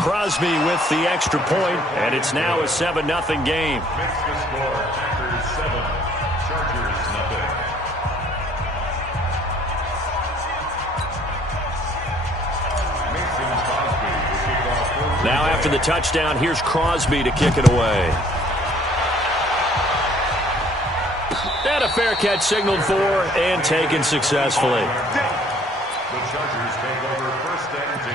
Crosby with the extra point, and it's now a 7-0 game. Makes the score Packers 7, Chargers nothing. Now after the touchdown, here's Crosby to kick it away. And a fair catch signaled for and taken successfully. The Chargers take over 1st and 10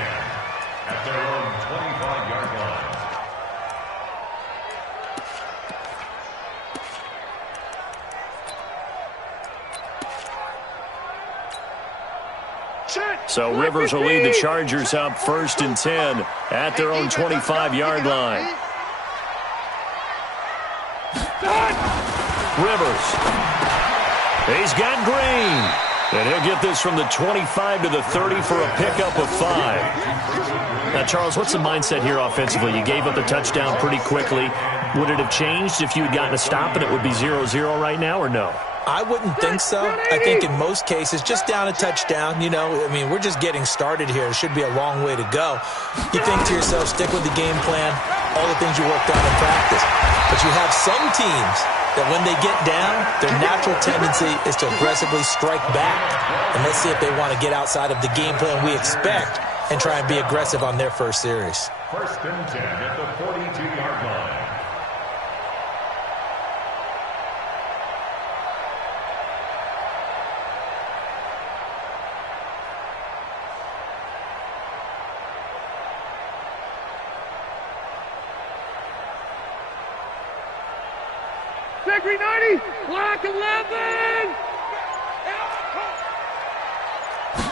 at their own 25-yard line. So Rivers will lead the Chargers up 1st and 10 at their own 25-yard line. Rivers. He's got Green. And he'll get this from the 25 to the 30 for a pickup of 5. Now, Charles, what's the mindset here offensively? You gave up the touchdown pretty quickly. Would it have changed if you had gotten a stop and it would be 0-0 right now, or no? I wouldn't think so. I think in most cases, just down a touchdown, you know, I mean, we're just getting started here. It should be a long way to go. You think to yourself, stick with the game plan, all the things you worked on in practice. But you have some teams that when they get down, their natural tendency is to aggressively strike back. And let's see if they want to get outside of the game plan we expect and try and be aggressive on their first series. 1st and 10 at the 42-yard line. Victory 90, block 11.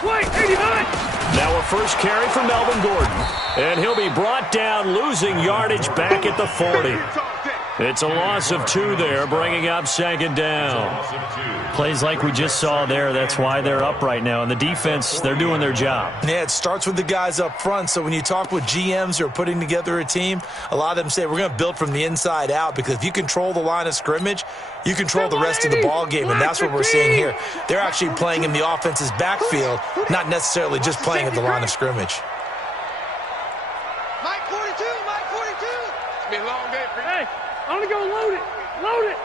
Wait, 89. Now a first carry for Melvin Gordon. And he'll be brought down, losing yardage back at the 40. It's a loss of 2 there, bringing up 2nd down. Plays like we just saw there, that's why they're up right now. And the defense, they're doing their job. Yeah, it starts with the guys up front. So when you talk with GMs who are putting together a team, a lot of them say we're going to build from the inside out, because if you control the line of scrimmage, you control the rest of the ball game, and that's what we're seeing here. They're actually playing in the offense's backfield, not necessarily just playing at the line of scrimmage. Mike 42, Mike 42. It's been a long day for you. Hey, I'm going to go load it. Load it.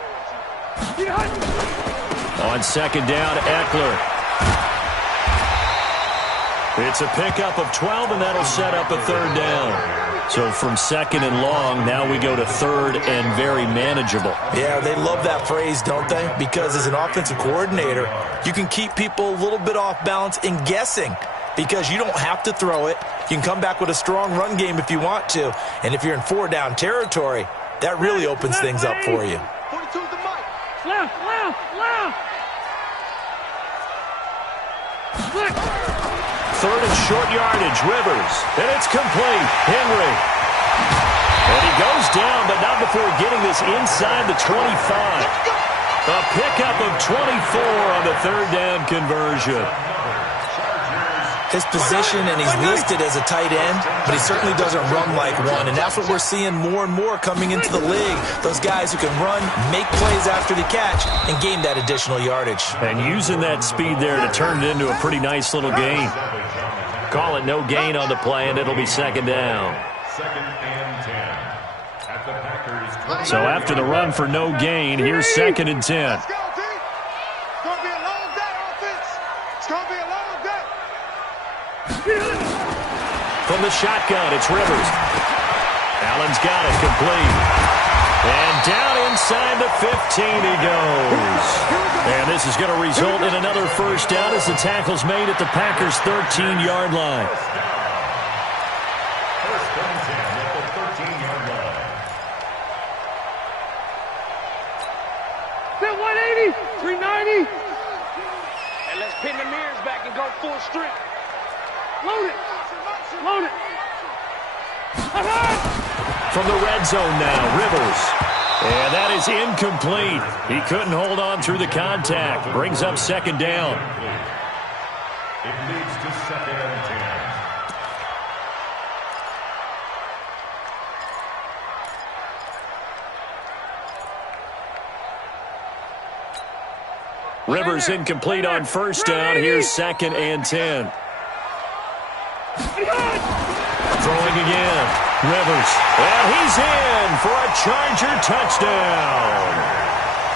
On 2nd down, Eckler. It's a pickup of 12, and that'll set up a 3rd down. So from 2nd and long, now we go to 3rd and very manageable. Yeah, they love that phrase, don't they? Because as an offensive coordinator, you can keep people a little bit off balance in guessing, because you don't have to throw it. You can come back with a strong run game if you want to. And if you're in 4-down territory, that really opens things up for you. 42's the mic. Left, left, left. 3rd and short yardage, Rivers. And it's complete. Henry. And he goes down, but not before getting this inside the 25. A pickup of 24 on the 3rd down conversion. His position, and he's listed as a tight end, but he certainly doesn't run like one, and that's what we're seeing more and more coming into the league. Those guys who can run, make plays after the catch, and gain that additional yardage. And using that speed there to turn it into a pretty nice little gain. Call it no gain on the play, and it'll be 2nd down. 2nd and 10 at the Packers. So after the run for no gain, here's 2nd and 10. Let's go, team. It's going to be a long day, offense. It's going to be a long day. From the shotgun, it's Rivers. Allen's got it, complete. And down inside the 15 he goes. And this is going to result in another 1st down as the tackle's made at the Packers' 13-yard line. 1st and 10 at the 13-yard line. Set 180, 390. And let's pin the mirrors back and go full strength. Load it. Load it. From the red zone now, Rivers. And that is incomplete. He couldn't hold on through the contact. Brings up 2nd down. It leads to 2nd and 10. Rivers incomplete on 1st down. Here's 2nd and 10. Throwing throwing again. Rivers. And he's in for a Charger touchdown.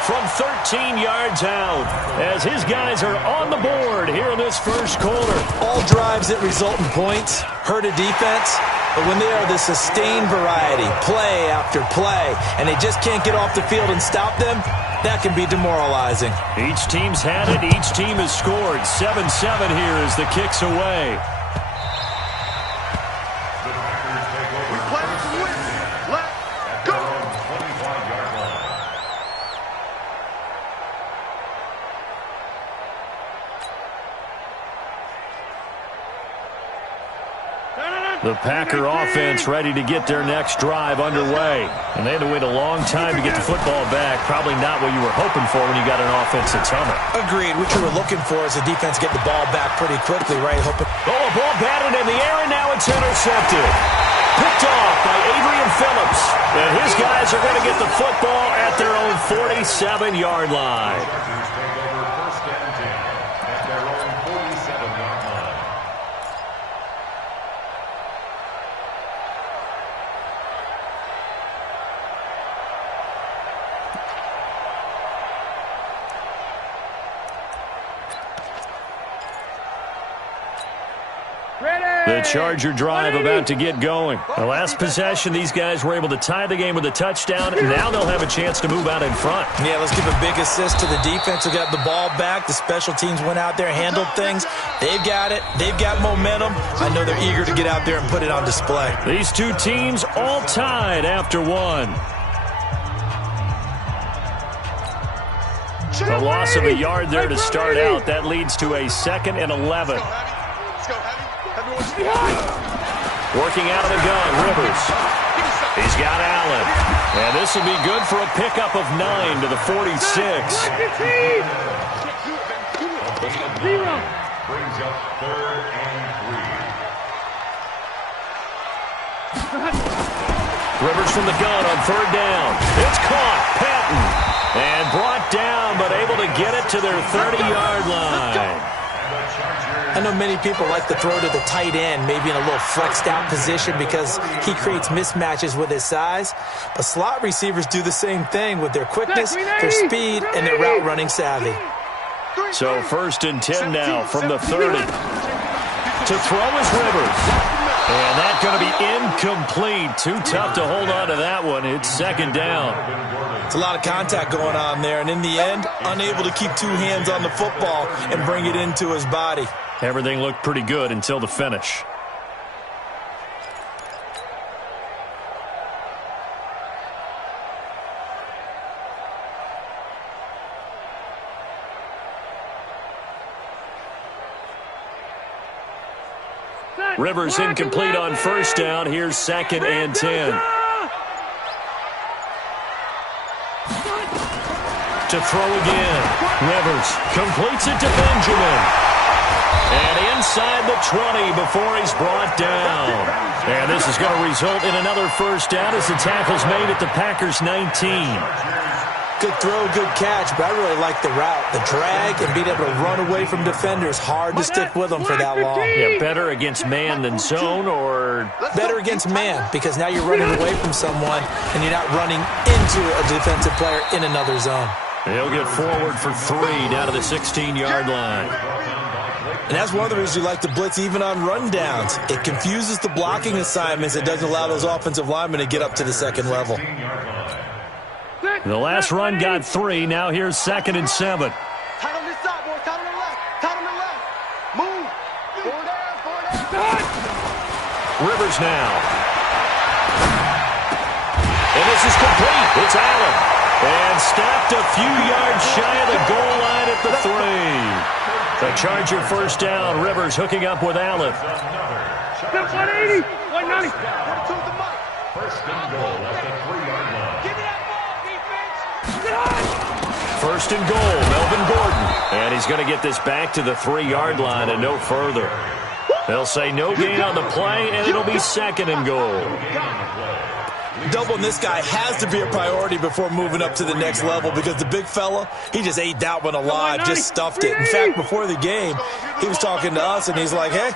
From 13 yards out, as his guys are on the board here in this first quarter. All drives that result in points hurt a defense, but when they are the sustained variety, play after play, and they just can't get off the field and stop them, that can be demoralizing. Each team's had it. Each team has scored. 7-7 here as the kick's away. The Packer offense ready to get their next drive underway. And they had to wait a long time to get the football back. Probably not what you were hoping for when you got an offense that's humming. Agreed. What you were looking for is the defense get the ball back pretty quickly, right? Hoping. Oh, a ball batted in the air, and now it's intercepted. Picked off by Adrian Phillips. And his guys are going to get the football at their own 47-yard line. The Charger drive about to get going. The last possession, these guys were able to tie the game with a touchdown, and now they'll have a chance to move out in front. Yeah, let's give a big assist to the defense who got the ball back. The special teams went out there, handled things. They've got it. They've got momentum. I know they're eager to get out there and put it on display. These two teams all tied after one. A loss of a yard there to start out. That leads to a 2nd and 11. Working out of the gun, Rivers. He's got Allen. And this will be good for a pickup of 9 to the 46. Brings up 3rd and 3. Rivers from the gun on 3rd down. It's caught. Patton. And brought down, but able to get it to their 30-yard line. I know many people like to throw to the tight end, maybe in a little flexed out position because he creates mismatches with his size. But slot receivers do the same thing with their quickness, their speed, and their route running savvy. So 1st and 10 now from the 30. To throw is Rivers. And that's going to be incomplete. Too tough to hold on to that one. It's 2nd down. It's a lot of contact going on there, and in the end, unable to keep 2 hands on the football and bring it into his body. Everything looked pretty good until the finish. Rivers incomplete on 1st down. Here's 2nd and 10. To throw again. Rivers completes it to Benjamin. And inside the 20 before he's brought down. And this is going to result in another 1st down as the tackle's made at the Packers' 19. Good throw, good catch, but I really like the route. The drag and being able to run away from defenders. Hard to stick with them for that long. Yeah, better against man than zone, or? Better against man, because now you're running away from someone and you're not running into a defensive player in another zone. He'll get forward for 3 down to the 16-yard line. And that's one of the reasons you like to blitz even on rundowns. It confuses the blocking assignments. It doesn't allow those offensive linemen to get up to the 2nd level. The last run got 3. Now here's 2nd and 7. Tight on this side, boys. Tight on the left. Tight on the left. Move. Forward down. Rivers now. And this is complete. It's Allen. And stopped a few yards shy of the goal line at the 3. The Charger 1st down. Rivers hooking up with Allen. 180, 190. 1st and goal at the 3-yard line. Give me that ball, defense. 1st and goal, Melvin Gordon. And he's going to get this back to the 3-yard line and no further. They'll say no gain on the play, and it'll be 2nd and goal. Doubling this guy has to be a priority before moving up to the next level because the big fella, he just ate that one alive, just stuffed it. In fact, before the game, he was talking to us, and he's like, hey,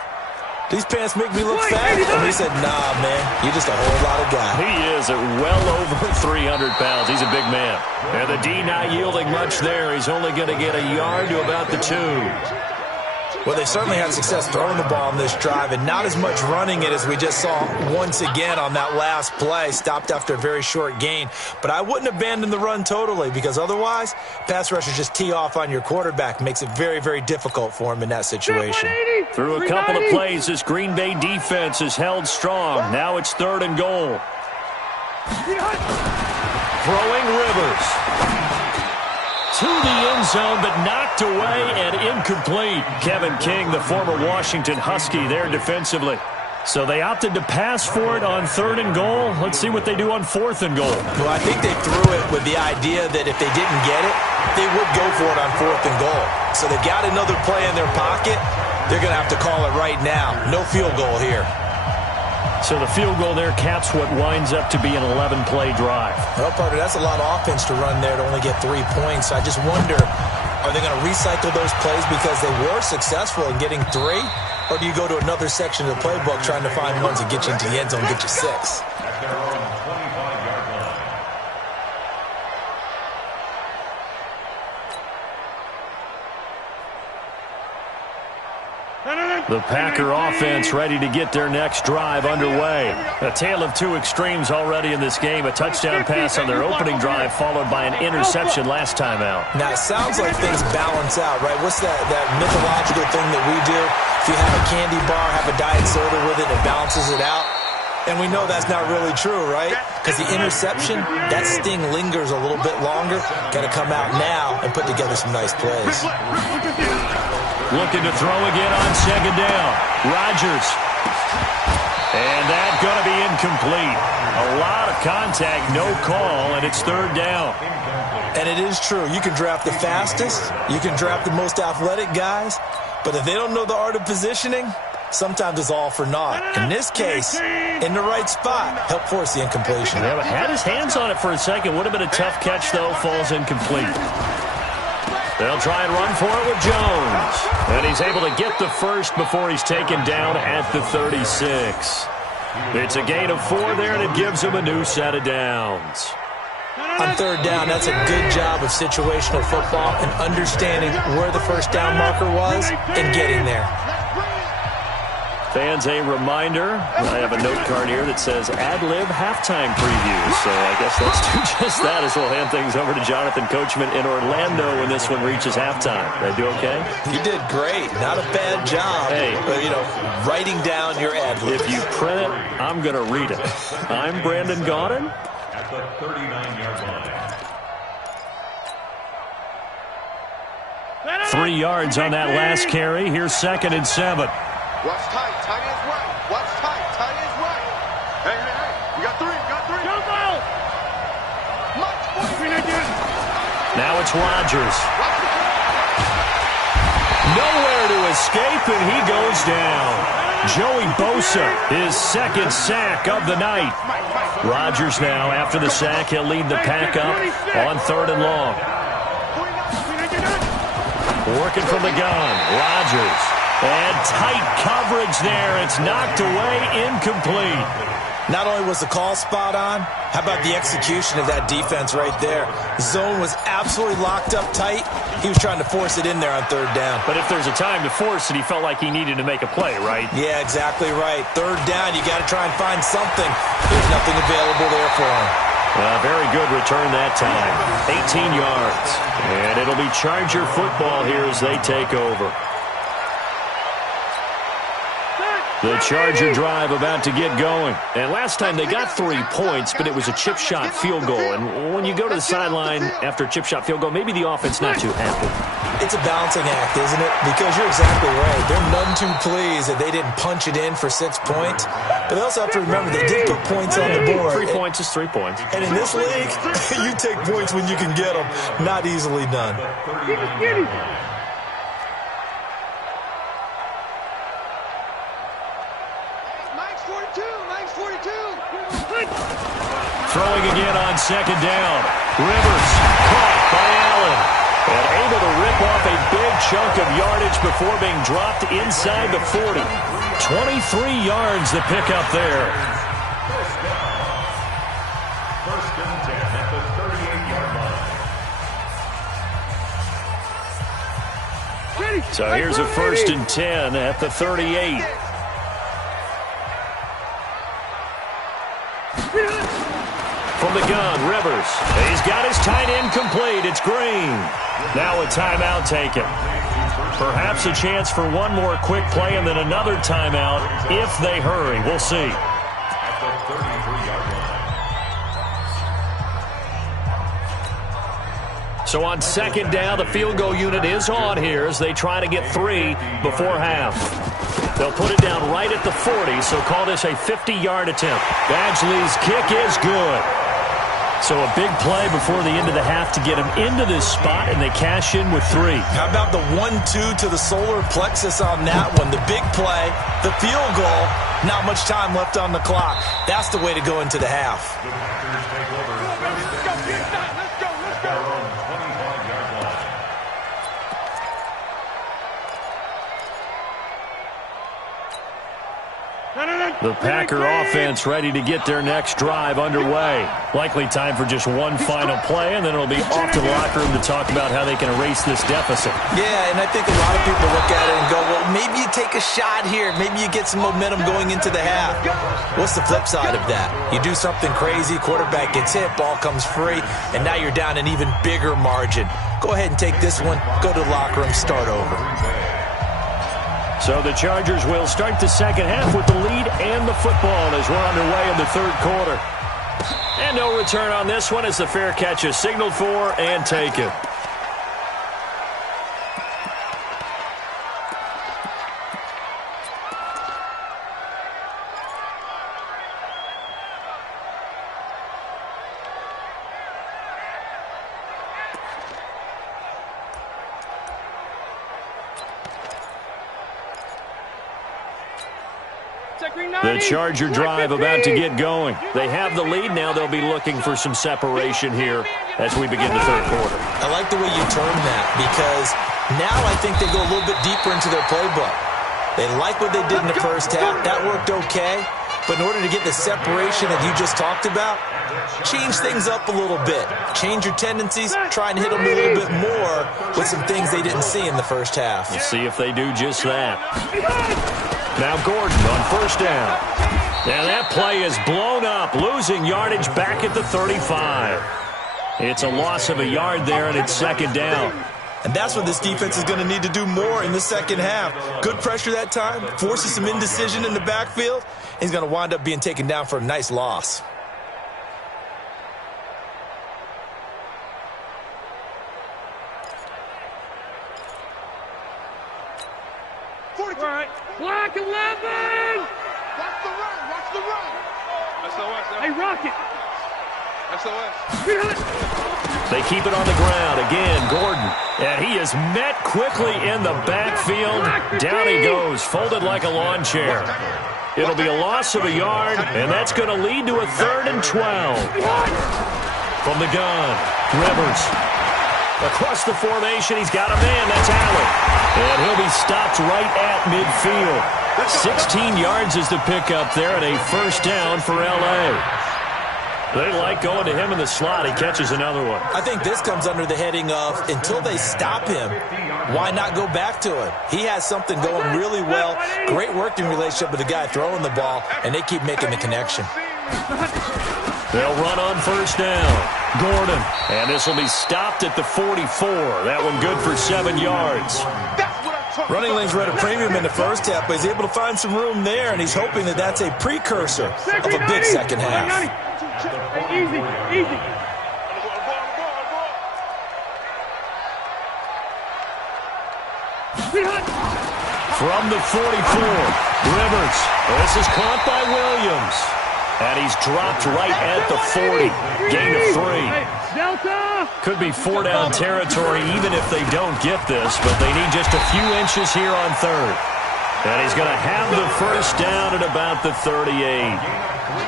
these pants make me look fat. And he said, nah, man, you're just a whole lot of guy. He is at well over 300 pounds. He's a big man. And the D not yielding much there. He's only going to get a yard to about the 2. Well, they certainly had success throwing the ball on this drive and not as much running it as we just saw once again on that last play. Stopped after a very short gain. But I wouldn't abandon the run totally because otherwise, pass rushers just tee off on your quarterback. Makes it very, very difficult for him in that situation. Through a couple of plays, this Green Bay defense is held strong. Now it's 3rd and goal. Throwing Rivers. To the end zone, but knocked away and incomplete. Kevin King, the former Washington Husky, there defensively. So they opted to pass for it on 3rd and goal. Let's see what they do on 4th and goal. Well, I think they threw it with the idea that if they didn't get it, they would go for it on 4th and goal. So they got another play in their pocket. They're going to have to call it right now. No field goal here. So the field goal there caps what winds up to be an 11-play drive. Well, partner, that's a lot of offense to run there to only get 3 points. I just wonder, are they going to recycle those plays because they were successful in getting 3? Or do you go to another section of the playbook trying to find ones that get you into the end zone and get you 6? At their own 25-yard line. The Packer offense ready to get their next drive underway. A tale of 2 extremes already in this game. A touchdown pass on their opening drive followed by an interception last time out. Now, it sounds like things balance out, right? What's that mythological thing that we do? If you have a candy bar, have a diet soda with it, it balances it out. And we know that's not really true, right? Because the interception, that sting lingers a little bit longer. Got to come out now and put together some nice plays. Looking to throw again on 2nd down. Rodgers. And that's going to be incomplete. A lot of contact, no call, and it's 3rd down. And it is true. You can draft the fastest. You can draft the most athletic guys. But if they don't know the art of positioning, sometimes it's all for naught. In this case, in the right spot, help force the incompletion. Yeah, but had his hands on it for a second. Would have been a tough catch, though. Falls incomplete. They'll try and run for it with Jones. And he's able to get the first before he's taken down at the 36. It's a gain of 4 there, and it gives him a new set of downs. On 3rd down, that's a good job of situational football and understanding where the first down marker was and getting there. Fans, a reminder, I have a note card here that says ad-lib halftime preview. So I guess let's do just that as we'll hand things over to Jonathan Coachman in Orlando when this one reaches halftime. Did I do okay? You did great. Not a bad job. Hey. But, writing down your ad-lib. If you print it, I'm going to read it. I'm Brandon Gaudin. At the 39-yard line. 3 yards on that last carry. Here's 2nd and 7. Watch tight. Tight ends right. Watch tight. Tight ends right. Hey. You got 3. Jump out. Now it's Rodgers. Nowhere to escape, and he goes down. Joey Bosa, his 2nd sack of the night. Rodgers now, after the sack, he'll lead the pack up on 3rd and long. Working from the gun, Rodgers. And tight coverage there. It's knocked away, incomplete. Not only was the call spot on, how about the execution of that defense right there? Zone was absolutely locked up tight. He was trying to force it in there on 3rd down. But if there's a time to force it, he felt like he needed to make a play, right? Yeah, exactly right. 3rd down, you got to try and find something. There's nothing available there for him. Very good return that time. 18 yards. And it'll be Charger football here as they take over. The Charger drive about to get going. And last time they got 3 points, but it was a chip shot field goal. And when you go to the sideline after a chip shot field goal, maybe the offense not too happy. It's a balancing act, isn't it? Because you're exactly right. They're none too pleased that they didn't punch it in for 6 points. But they also have to remember they did put points on the board. 3 points is 3 points. And in this league, you take points when you can get them. Not easily done. Throwing again on 2nd down. Rivers caught by Allen. And able to rip off a big chunk of yardage before being dropped inside the 40. 23 yards to pick up there. First and 10 at the 38-yard line. So here's a first and 10 at the 38. From the gun, Rivers. He's got his tight end complete. It's Green. Now a timeout taken. Perhaps a chance for one more quick play and then another timeout if they hurry. We'll see. At the 33-yard line. So on second down, the field goal unit is on here as they try to get 3 before half. They'll put it down right at the 40, so call this a 50-yard attempt. Badgley's kick is good. So a big play before the end of the half to get them into this spot, and they cash in with 3. How about the 1-2 to the solar plexus on that one? The big play, the field goal, not much time left on the clock. That's the way to go into the half. The Packers take over. Let's go. At their own 25-yard line. The Packer offense ready to get their next drive underway. Likely time for just one final play, and then it'll be off to the locker room to talk about how they can erase this deficit. Yeah, and I think a lot of people look at it and go, well, maybe you take a shot here. Maybe you get some momentum going into the half. What's the flip side of that? You do something crazy, quarterback gets hit, ball comes free, and now you're down an even bigger margin. Go ahead and take this one, go to the locker room, start over. So the Chargers will start the second half with the lead and the football as we're underway in the third quarter. And no return on this one as the fair catch is signaled for and taken. The Charger drive about to get going. They have the lead. Now they'll be looking for some separation here as we begin the third quarter. I like the way you term that because now I think they go a little bit deeper into their playbook. They like what they did in the first half. That worked okay. But in order to get the separation that you just talked about, change things up a little bit. Change your tendencies. Try and hit them a little bit more with some things they didn't see in the first half. We'll see if they do just that. Now Gordon on first down. And that play is blown up, losing yardage back at the 35. It's a loss of a yard there, and it's second down. And that's what this defense is going to need to do more in the second half. Good pressure that time, forces some indecision in the backfield. He's going to wind up being taken down for a nice loss. Block 11! Watch the run! Watch the run! SOS. Hey, Rocket! SOS. They keep it on the ground. Again, Gordon. And he is met quickly in the backfield. Down he goes, folded like a lawn chair. It'll be a loss of a yard, and that's going to lead to a 3rd and 12. From the gun, Rivers. Across the formation, he's got a man. That's Allen. And he'll be stopped right at midfield. 16 yards is the pickup there, and a first down for L.A. They like going to him in the slot. He catches another one. I think this comes under the heading of until they stop him, why not go back to him? He has something going really well. Great working relationship with the guy throwing the ball, and they keep making the connection. They'll run on first down. Gordon. And this will be stopped at the 44. That one good for 7 yards. Running lanes were at a premium in the first half, but he's able to find some room there, and he's hoping that that's a precursor of a big second half. Easy, easy. From the 44, Rivers. This is caught by Williams. And he's dropped right at the 40. Gain of 3. Could be 4-down territory even if they don't get this, but they need just a few inches here on 3rd. And he's going to have the first down at about the 38.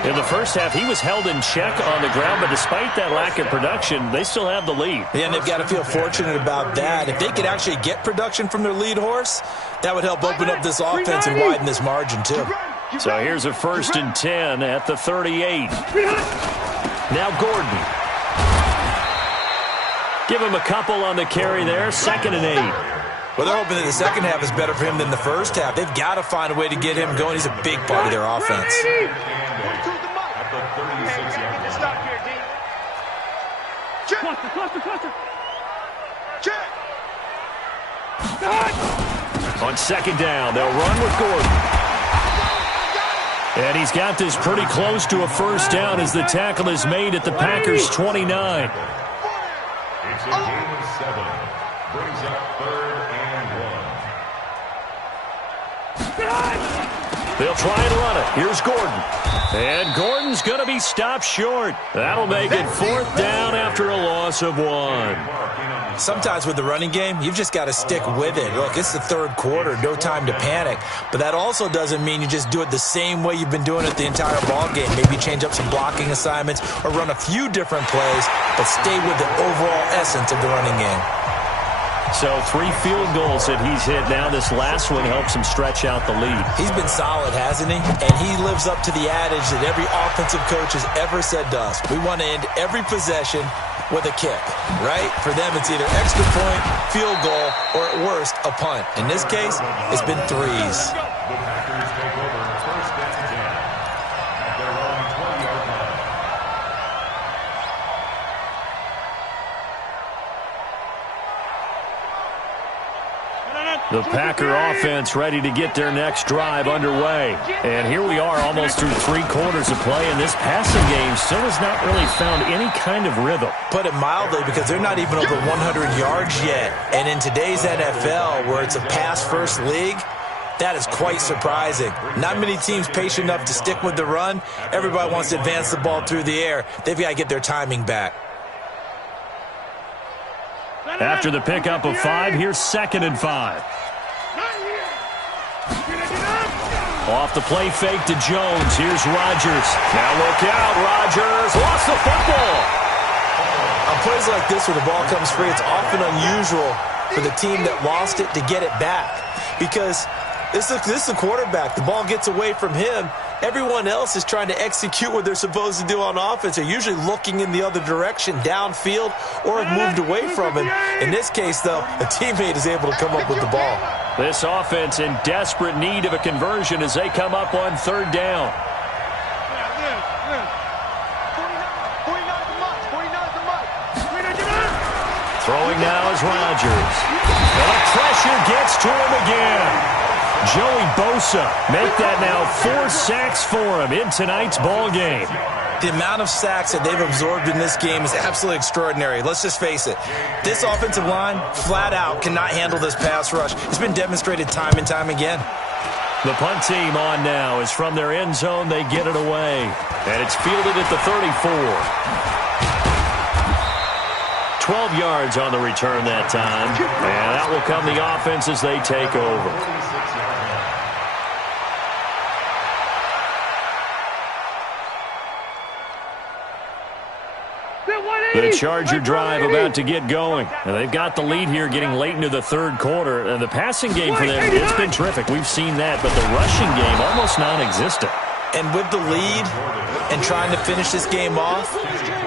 In the first half, he was held in check on the ground, but despite that lack of production, they still have the lead. Yeah, and they've got to feel fortunate about that. If they could actually get production from their lead horse, that would help open up this offense and widen this margin, too. So here's a 1st and 10 at the 38. Now Gordon. Give him a couple on the carry there. 2nd and 8. Well, they're hoping that the second half is better for him than the first half. They've got to find a way to get him going. He's a big part of their offense. On 2nd down, they'll run with Gordon. And he's got this pretty close to a 1st down as the tackle is made at the Packers' 29. It's a game of 7. Brings up 3rd and 1. They'll try and run it. Here's Gordon. And Gordon's going to be stopped short. That'll make it 4th down after a loss of 1. Sometimes with the running game, you've just got to stick with it. Look, it's the 3rd quarter, no time to panic. But that also doesn't mean you just do it the same way you've been doing it the entire ball game. Maybe change up some blocking assignments or run a few different plays, but stay with the overall essence of the running game. So 3 field goals that he's hit now. This last one helps him stretch out the lead. He's been solid, hasn't he? And he lives up to the adage that every offensive coach has ever said to us. We want to end every possession with a kick, right? For them, it's either extra point, field goal, or at worst, a punt. In this case, it's been 3s. The Packers take over 1st and 10 at their own 20-yard line. The Packer offense ready to get their next drive underway. And here we are almost through 3 quarters of play, and this passing game still has not really found any kind of rhythm. Put it mildly, because they're not even over 100 yards yet. And in today's NFL, where it's a pass-first league, that is quite surprising. Not many teams patient enough to stick with the run. Everybody wants to advance the ball through the air. They've got to get their timing back. After the pickup of 5, here's 2nd and 5. Off the play fake to Jones. Here's Rodgers. Now look out. Rodgers lost the football. On plays like this where the ball comes free, it's often unusual for the team that lost it to get it back. Because this is the quarterback. The ball gets away from him. Everyone else is trying to execute what they're supposed to do on offense. They're usually looking in the other direction, downfield, or have moved away from him. In this case, though, a teammate is able to come up with the ball. This offense in desperate need of a conversion as they come up on 3rd down. Throwing now is Rodgers. And the pressure gets to him again. Joey Bosa make that now 4 sacks for him in tonight's ball game. The amount of sacks that they've absorbed in this game is absolutely extraordinary. Let's just face it. This offensive line, flat out, cannot handle this pass rush. It's been demonstrated time and time again. The punt team on now is from their end zone. They get it away. And it's fielded at the 34. 12 yards on the return that time. And that will come the offense as they take over. The Charger drive about to get going. And they've got the lead here getting late into the 3rd quarter. And the passing game for them, it's been terrific. We've seen that, but the rushing game almost non-existent. And with the lead and trying to finish this game off,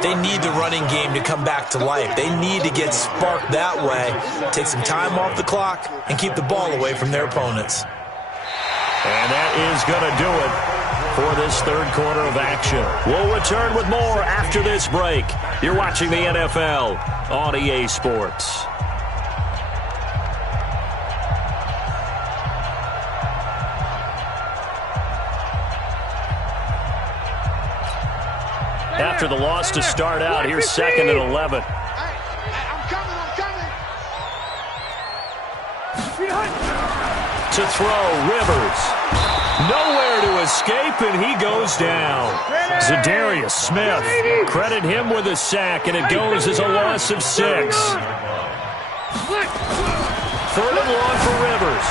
they need the running game to come back to life. They need to get sparked that way, take some time off the clock, and keep the ball away from their opponents. And that is going to do it for this 3rd quarter of action. We'll return with more after this break. You're watching the NFL on EA Sports. After the loss to start out, here's 2nd and 11. I'm coming. To throw, Rivers. Nowhere to escape, and he goes down. Zadarius Smith, credit him with a sack, and it goes as a loss of 6. 3rd and long for Rivers.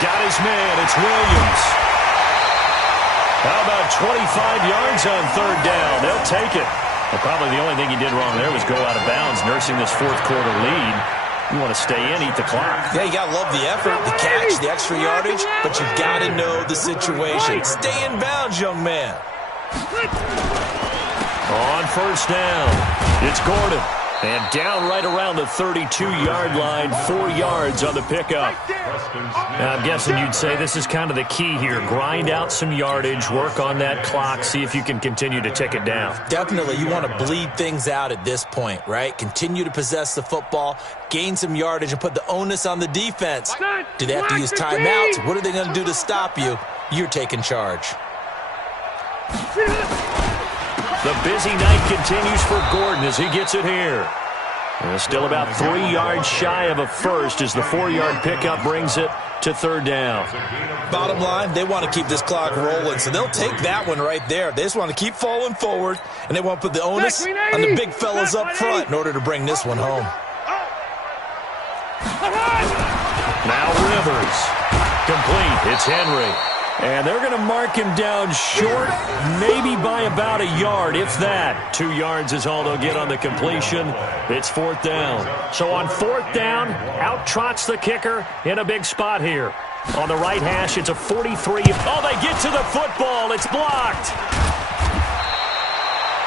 Got his man, it's Williams. How about 25 yards on third down? They'll take it. Well, probably the only thing he did wrong there was go out of bounds, nursing this fourth quarter lead. You want to stay in, eat the clock. Yeah, you got to love the effort, the catch, the extra yardage, but you got to know the situation. Stay in bounds, young man. On first down, it's Gordon. And down right around the 32-yard line, 4 yards on the pickup. Now, I'm guessing you'd say this is kind of the key here. Grind out some yardage, work on that clock, see if you can continue to tick it down. Definitely, you want to bleed things out at this point, right? Continue to possess the football, gain some yardage, and put the onus on the defense. Do they have to use timeouts? What are they going to do to stop you? You're taking charge. The busy night continues for Gordon as he gets it here. Still about 3 yards shy of a first as the 4-yard pickup brings it to third down. Bottom line, they want to keep this clock rolling, so they'll take that one right there. They just want to keep falling forward, and they want to put the onus on the big fellas up front in order to bring this one home. Now Rivers. Complete. It's Henry. And they're going to mark him down short, maybe by about a yard, if that. 2 yards is all they'll get on the completion. It's fourth down. So on fourth down, out trots the kicker in a big spot here. On the right hash, it's a 43. Oh, they get to the football. It's blocked.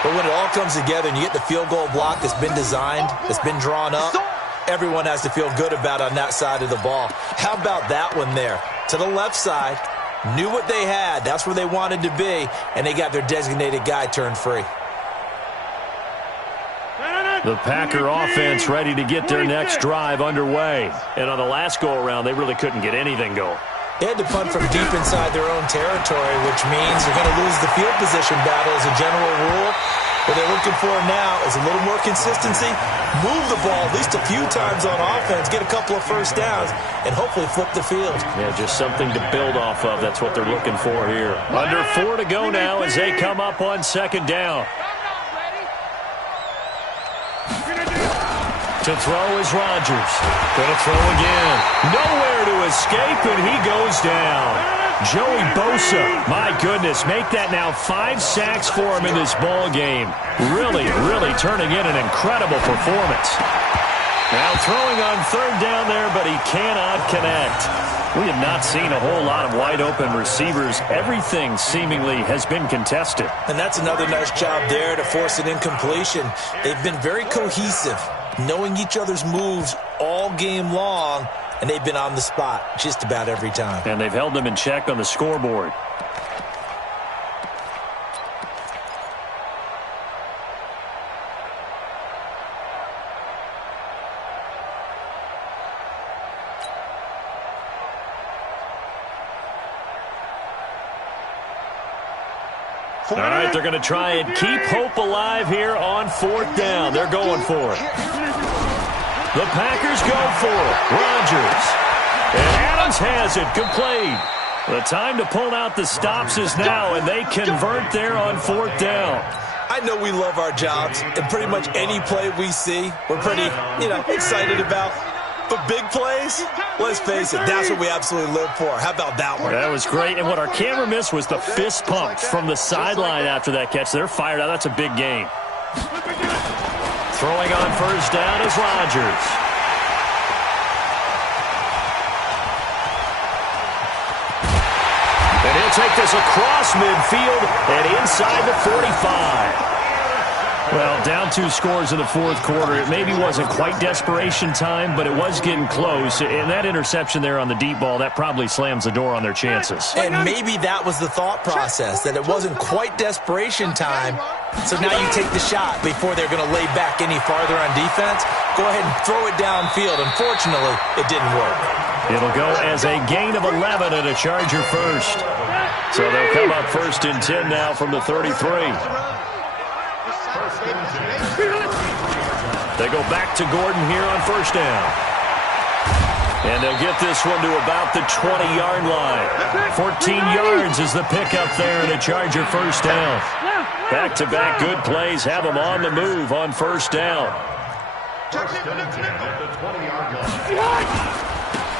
But when it all comes together and you get the field goal block that's been designed, that's been drawn up, everyone has to feel good about on that side of the ball. How about that one there? To the left side. Knew what they had. That's where they wanted to be, and they got their designated guy turned free. The Packer offense ready to get their next drive underway. And on the last go-around, they really couldn't get anything going. They had to punt from deep inside their own territory, which means they're going to lose the field position battle as a general rule. What they're looking for now is a little more consistency, move the ball at least a few times on offense, get a couple of first downs, and hopefully flip the field. Yeah, just something to build off of. That's what they're looking for here. Under 4 to go now as they come up on second down. To throw is Rodgers. Gonna throw again. Nowhere to escape, and he goes down. Joey Bosa, my goodness, make that now 5 sacks for him in this ball game. Really, really turning in an incredible performance. Now throwing on third down there, but he cannot connect. We have not seen a whole lot of wide-open receivers. Everything seemingly has been contested. And that's another nice job there to force an incompletion. They've been very cohesive, knowing each other's moves all game long, and they've been on the spot just about every time. And they've held them in check on the scoreboard. All right, they're going to try and keep hope alive here on fourth down. They're going for it. The Packers go for it. Rodgers. And Adams has it. Complete. The time to pull out the stops is now, and they convert there on fourth down. I know we love our jobs, and pretty much any play we see, we're pretty, excited about. But big plays, let's face it, that's what we absolutely live for. How about that one? That was great, and what our camera missed was the fist pump from the sideline after that catch. They're fired out. That's a big gain. Throwing on first down is Rodgers. And he'll take this across midfield and inside the 45. Well, down 2 scores in the fourth quarter. It maybe wasn't quite desperation time, but it was getting close. And that interception there on the deep ball, that probably slams the door on their chances. And maybe that was the thought process, that it wasn't quite desperation time. So now you take the shot before they're going to lay back any farther on defense. Go ahead and throw it downfield. Unfortunately, it didn't work. It'll go as a gain of 11 and a Charger first. So they'll come up first and 10 now from the 33. They go back to Gordon here on first down. And they'll get this one to about the 20-yard line. 14 yards is the pickup there and a Charger first down. Back-to-back good plays have them on the move on first down.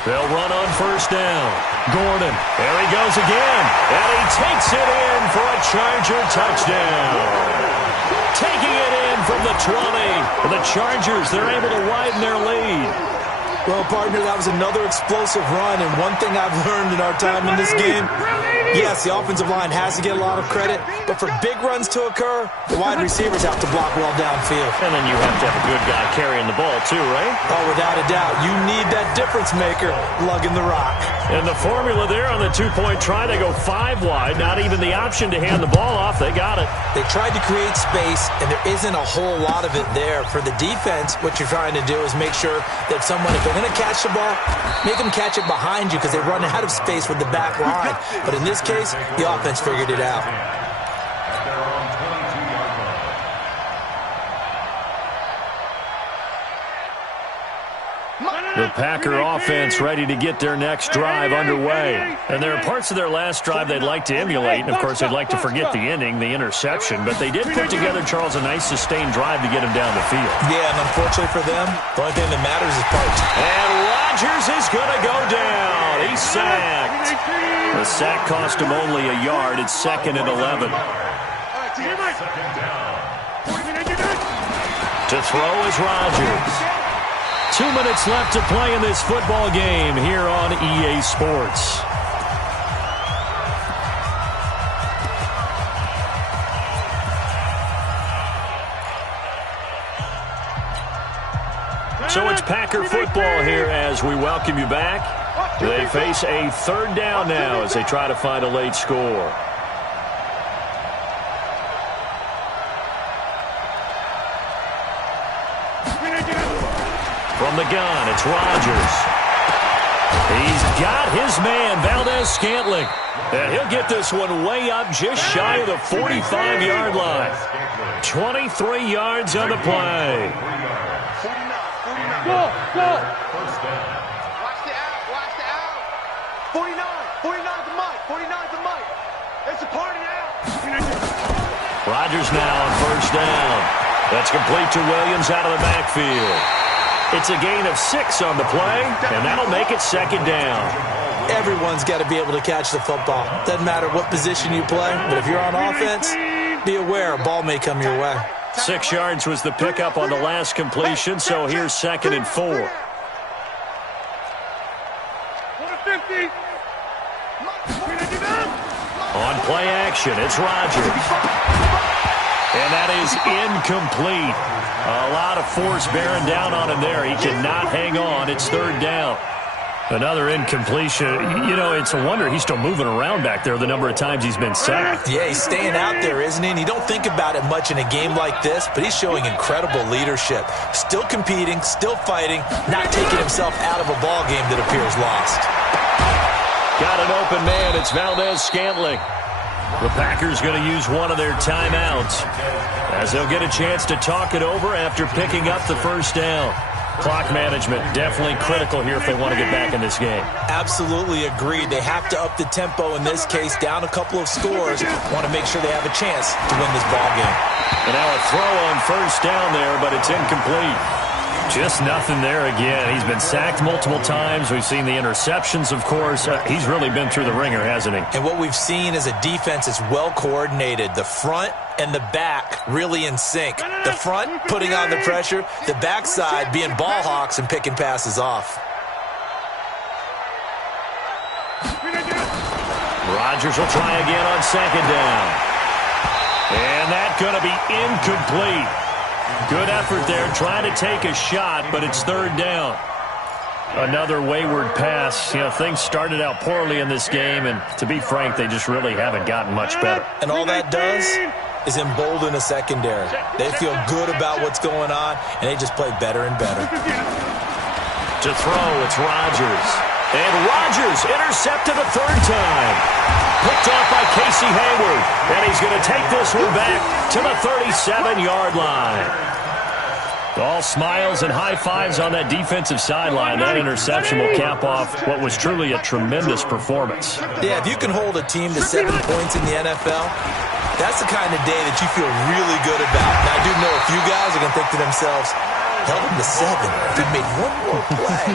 They'll run on first down. Gordon, there he goes again. And he takes it in for a Charger touchdown. Taking it in from the 20. And the Chargers, they're able to widen their lead. Well, partner, that was another explosive run, and one thing I've learned in our time in this game, yes, the offensive line has to get a lot of credit, but for big runs to occur, the wide receivers have to block well downfield. And then you have to have a good guy carrying the ball, too, right? Oh, without a doubt. You need that difference maker lugging the rock. And the formula there on the two-point try, they go 5 wide, not even the option to hand the ball off. They got it. They tried to create space, and there isn't a whole lot of it there. For the defense, what you're trying to do is make sure that someone, if they're going to catch the ball, make them catch it behind you because they run out of space with the back line. But in this case, the offense figured it out. The Packer offense ready to get their next drive underway. And there are parts of their last drive they'd like to emulate. And, of course, they'd like to forget the ending, the interception. But they did put together, Charles, a nice sustained drive to get him down the field. Yeah, and unfortunately for them, the only thing that matters is parts. And Rodgers is going to go down. He's sacked. The sack cost him only a yard. It's 2nd and 11. To throw is Rodgers. 2 minutes left to play in this football game here on EA Sports. So it's Packer football here as we welcome you back. They face a 3rd down now as they try to find a late score. From the gun, it's Rodgers. He's got his man, Valdez-Scantling. And he'll get this one way up just shy of the 45-yard line. 23 yards on the play. Go! Watch the out. 49 to Mike. 49 to Mike. It's a party out. Rodgers now on first down. That's complete to Williams out of the backfield. It's a gain of 6 on the play, and that'll make it 2nd down. Everyone's got to be able to catch the football. Doesn't matter what position you play, but if you're on offense, be aware a ball may come your way. 6 yards was the pickup on the last completion, so here's 2nd and 4. On play action, it's Rodgers. And that is incomplete. A lot of force bearing down on him there. He cannot hang on. It's 3rd down. Another incompletion. You know, it's a wonder he's still moving around back there the number of times he's been sacked. Yeah, he's staying out there, isn't he? And you don't think about it much in a game like this, but he's showing incredible leadership. Still competing, still fighting, not taking himself out of a ball game that appears lost. Got an open man. It's Valdez-Scantling. The Packers going to use one of their timeouts as they'll get a chance to talk it over after picking up the first down. Clock management definitely critical here if they want to get back in this game. Absolutely agreed. They have to up the tempo in this case, down a couple of scores. Want to make sure they have a chance to win this ball game. And now a throw on first down there, but it's incomplete. Just nothing there again. He's been sacked multiple times. We've seen the interceptions, of course. He's really been through the ringer, hasn't he? And what we've seen is a defense that's well coordinated. The front and the back really in sync. The front putting on the pressure, the backside being ball hawks and picking passes off. Rodgers will try again on 2nd down. And that's going to be incomplete. Good effort there, trying to take a shot, but it's 3rd down. Another wayward pass. You know, things started out poorly in this game, and to be frank, they just really haven't gotten much better. And all that does is embolden a secondary. They feel good about what's going on, and they just play better and better. To throw, it's Rodgers. And Rodgers intercepted a 3rd time. Picked off by Casey Hayward. And he's going to take this one back to the 37-yard line. All smiles and high fives on that defensive sideline. That interception will cap off what was truly a tremendous performance. Yeah, if you can hold a team to 7 points in the NFL, that's the kind of day that you feel really good about. Now, I do know a few guys are going to think to themselves, held them to 7. If we made one more play.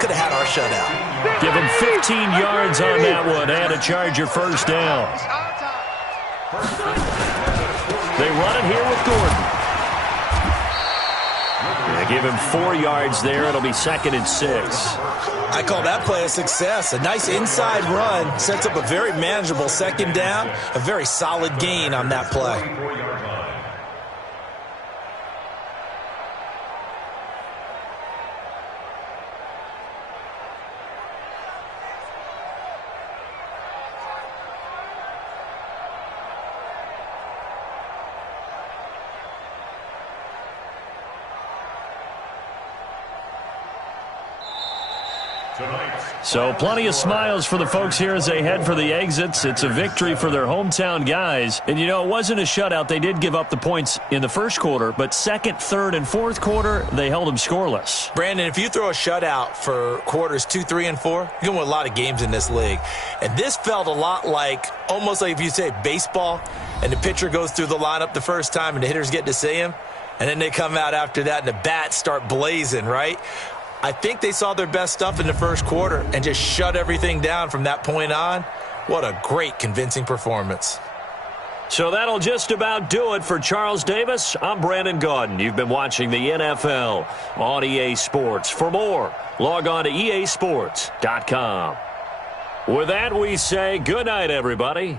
Could have had our shutout. Give him 15 yards on that one and a Charger first down. They run it here with Gordon. They give him 4 yards there. It'll be 2nd and 6. I call that play a success. A nice inside run sets up a very manageable 2nd down. A very solid gain on that play. So plenty of smiles for the folks here as they head for the exits. It's a victory for their hometown guys. And, you know, it wasn't a shutout. They did give up the points in the first quarter, but 2nd, 3rd, and 4th quarter, they held them scoreless. Brandon, if you throw a shutout for quarters 2, 3, and 4, you're going to win a lot of games in this league. And this felt a lot like, almost like if you say baseball, and the pitcher goes through the lineup the first time and the hitters get to see him, and then they come out after that and the bats start blazing, right? I think they saw their best stuff in the first quarter and just shut everything down from that point on. What a great, convincing performance. So that'll just about do it for Charles Davis. I'm Brandon Gaudin. You've been watching the NFL on EA Sports. For more, log on to easports.com. With that, we say good night, everybody.